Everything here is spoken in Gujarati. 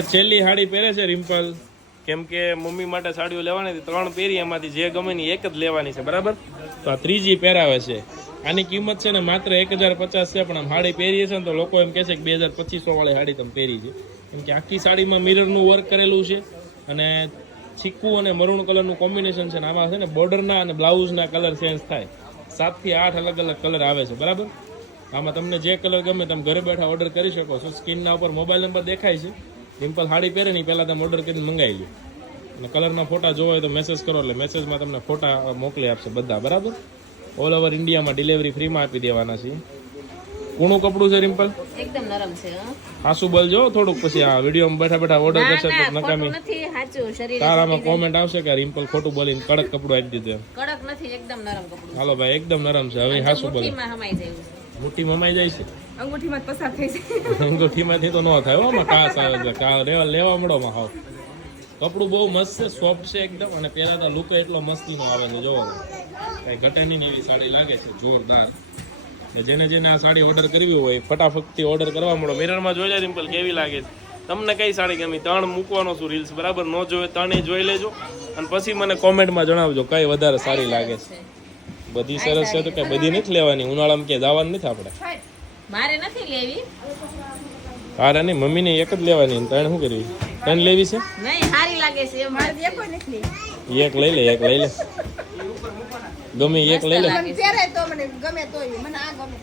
છેલ્લી સાડી પહેરે છે રિમ્પલ. કેમ કે મમ્મી માટે સાડીઓ લેવાની હતી ત્રણ પહેરી એમાંથી જે ગમે ની એક જ લેવાની છે બરાબર? તો આ ત્રીજી પહેરાવે છે. આની કિંમત છે ને માત્ર એક હજાર પચાસ છે પણ આમ સાડી પહેરીએ છે ને તો લોકો એમ કહે છે કે બે હજાર પચીસો વાળી સાડી તમે પહેરી છે. કેમ કે આખી સાડીમાં મિરરનું વર્ક કરેલું છે અને ચીકુ અને મરૂણ કલરનું કોમ્બિનેશન છે ને આમાં છે ને બોર્ડરના અને બ્લાઉઝના કલર ચેન્જ થાય. સાતથી આઠ અલગ અલગ કલર આવે છે બરાબર? આમાં તમને જે કલર ગમે તમે ઘરે બેઠા ઓર્ડર કરી શકો છો. સ્ક્રીનના ઉપર મોબાઈલ નંબર દેખાય છે. સિમ્પલ સાડી પહેરે ને પહેલાં તમે ઓર્ડર કરીને મંગાવી લો અને કલરના ફોટા જોવા હોય તો મેસેજ કરો એટલે મેસેજમાં તમને ફોટા મોકલી આપશે બધા બરાબર? ઓલ ઓવર ઇન્ડિયામાં ડિલિવરી ફ્રીમાં આપી દેવાના છે. કૂણું કપડું છે રિમ્પલ એકદમ નરમ છે. હાસુ બોલજો થોડુંક પછી આ વિડીયોમાં બેઠા બેઠા ઓર્ડર કરશે તો નકામી. નથી સાચું શરીર તારામાં કોમેન્ટ આવશે કે રિમ્પલ ખોટું બોલીને કડક કપડું આપી દીધું કડક નથી એકદમ નરમ કપડું. હાલો ભાઈ એકદમ નરમ છે. હવે હાસુ બોલ. હમાઈ જાય મુઠ્ઠી મમાઈ જાય છે. અંગૂઠીમાં પસાર થઈ જાય અંગૂઠીમાંથી તો ન થાય હો કાસ આવે છે? કા લેવા લેવા મળો માં હાવ. કપડું બહુ મસ્ત છે સોફ્ટ છે એકદમ અને પહેલાતા લુક એટલો મસ્તીનો આવે છે જોવો. કઈ ઘટે નહીં એવી સાડી લાગે છે જોરદાર. જેને જેને આ સાડી ઓર્ડર કરવી હોય ફટાફટથી ઓર્ડર કરવા મળો. મિરરમાં જોઈ જાય સિમ્પલ કેવી લાગે છે? તમને કઈ સાડી ગમી? ત્રણ મૂકવાનો છું રીલ્સ બરાબર? ન જોવે ત્રણેય જોઈ લેજો. અને પછી મને કોમેન્ટમાં જણાવજો કઈ વધારે સારી લાગે છે. બધી સરસ છે તો કઈ બધી નથી લેવાની. ઉનાળામાં ક્યાંય જવાનું નથી આપણે. મારે નથી લેવી. તારે નહીં મમ્મીને એક જ લેવાની ને ત્રણ શું કરવી? ત્રણ લેવી છે? નહીં સારી લાગે છે. મારે એક કોઈ નથી એક લઈ લે એક લઈ લે. ગમે એક લઈ લે. મને તો મને ગમે તો મને આ ગમે